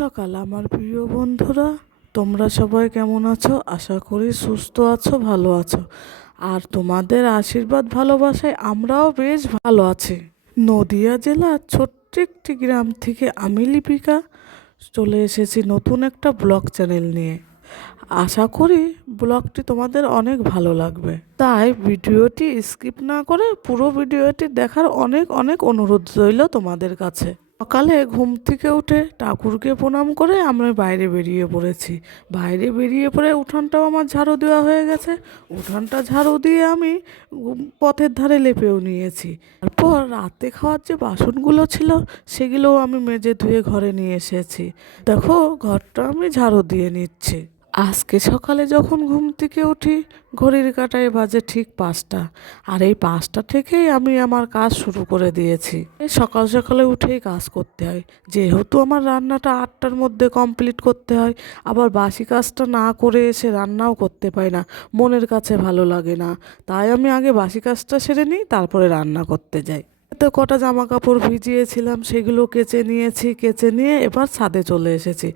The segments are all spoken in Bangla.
সকাল, আমার প্রিয় বন্ধুরা। তোমরা সবাই কেমন আছো? আশা করি সুস্থ আছো, ভালো আছো। আর তোমাদের আশীর্বাদ, ভালোবাসায় আমরাও বেশ ভালো আছি। নদিয়া জেলার ছোট্ট একটি গ্রাম থেকে আমি লিপিকা। চলে এসেছি নতুন একটা ব্লগ চ্যানেল নিয়ে। আশা করি ব্লগটি তোমাদের অনেক ভালো লাগবে। তাই ভিডিওটি স্কিপ না করে পুরো ভিডিওটি দেখার অনেক অনেক অনুরোধ রইল তোমাদের কাছে। সকালে ঘুম থেকে উঠে ঠাকুরকে প্রণাম করে আমরা বাইরে বেরিয়ে পড়েছি। বাইরে বেরিয়ে পড়ে উঠানটাও আমার ঝাড়ু দেওয়া হয়ে গেছে। উঠানটা ঝাড়ু দিয়ে আমি পথের ধারে লেপেও নিয়েছি। তারপর রাতে খাওয়ার যে বাসনগুলো ছিল, সেগুলোও আমি মেজে ধুয়ে ঘরে নিয়ে এসেছি। দেখো, ঘরটা আমি ঝাড়ু দিয়ে নিচ্ছি। আজকে সকালে যখন ঘুম থেকে উঠি, ঘড়ির কাঁটায় বাজে ঠিক পাঁচটা। আর এই পাঁচটা থেকেই আমি আমার কাজ শুরু করে দিয়েছি। সকাল সকালে উঠেই কাজ করতে হয়। যেহেতু আমার রান্নাটা আটটার মধ্যে কমপ্লিট করতে হয়, আবার বাসি কাজটা না করে এসে রান্নাও করতে পাই না, মনের কাছে ভালো লাগে না। তাই আমি আগে বাসি কাজটা সেরে নিই, তারপরে রান্না করতে যাই। তো কটা জামা কাপড় ভিজিয়েছিলাম সেগুলো কেচে নিয়েছি, কেচে নিয়ে এবার ছাদে চলে এসেছি।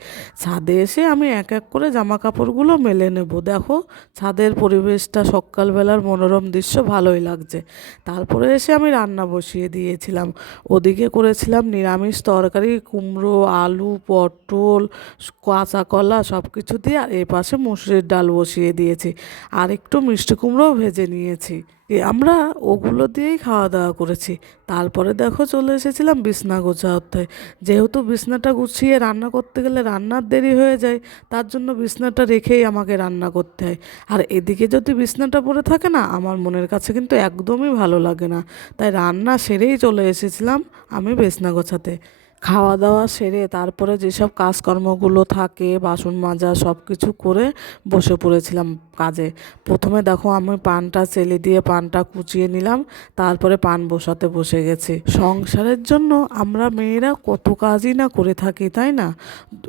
ছাদে এসে আমি এক এক করে জামা কাপড়গুলো মেলে নেব। দেখো, ছাদের পরিবেশটা সকালবেলার মনোরম দৃশ্য, ভালোই লাগছে। তারপরে এসে আমি রান্না বসিয়ে দিয়েছিলাম। ওদিকে করেছিলাম নিরামিষ তরকারি, কুমড়ো, আলু, পটল, কাঁচা কলা সব কিছু দিয়ে আর এ পাশে মুসুরির ডাল বসিয়ে দিয়েছি। আর একটু মিষ্টি কুমড়োও ভেজে নিয়েছি। আমরা ওগুলো দিয়েই খাওয়া দাওয়া করেছি। তারপরে দেখো চলে এসেছিলাম বিছনা গোছাতে। যেহেতু বিছনাটা গুছিয়ে রান্না করতে গেলে রান্নার দেরি হয়ে যায়, তার জন্য বিছনাটা রেখেই আমাকে রান্না করতে হয়। আর এদিকে যদি বিছনাটা পড়ে থাকে না, আমার মনের কাছে কিন্তু একদমই ভালো লাগে না। তাই রান্না সেরেই চলে এসেছিলাম আমি বিছনা গোছাতে। খাওয়া দাওয়া সেরে তারপরে যেসব কাজকর্মগুলো থাকে, বাসন মাজা সব কিছু করে বসে পড়েছিলাম কাজে। প্রথমে দেখো আমি পানটা চেলে দিয়ে পানটা কুচিয়ে নিলাম, তারপরে পান বসাতে বসে গেছি। সংসারের জন্য আমরা মেয়েরা কত কাজই না করে থাকি, তাই না?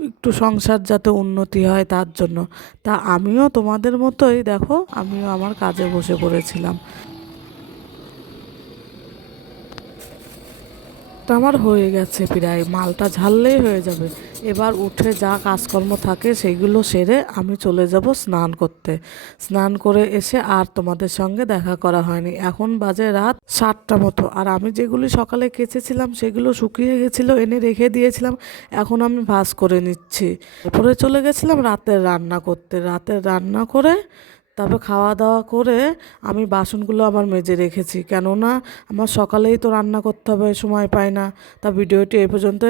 একটু সংসার যাতে উন্নতি হয় তার জন্য। তা আমিও তোমাদের মতোই দেখো, আমিও আমার কাজে বসে পড়েছিলাম। তা আমার হয়ে গেছে প্রায়, মালটা ঝাললেই হয়ে যাবে। এবার উঠে যা কাজকর্ম থাকে সেইগুলো সেরে আমি চলে যাব স্নান করতে। স্নান করে এসে আর তোমাদের সঙ্গে দেখা করা হয়নি। এখন বাজে রাত সাতটা মতো আর আমি যেগুলি সকালে কেচেছিলাম সেগুলো শুকিয়ে গেছিল, এনে রেখে দিয়েছিলাম, এখন আমি ভাজ করে নিচ্ছি। এরপরে চলে গেছিলাম রাতের রান্না করতে। রাতের রান্না করে তারপর খাওয়া দাওয়া করে আমি বাসনগুলো আবার মেজে রেখেছি। কেননা, আমার সকালেই তো রান্না করতে হবে, সময় পাই না। তা ভিডিওটি এ পর্যন্ত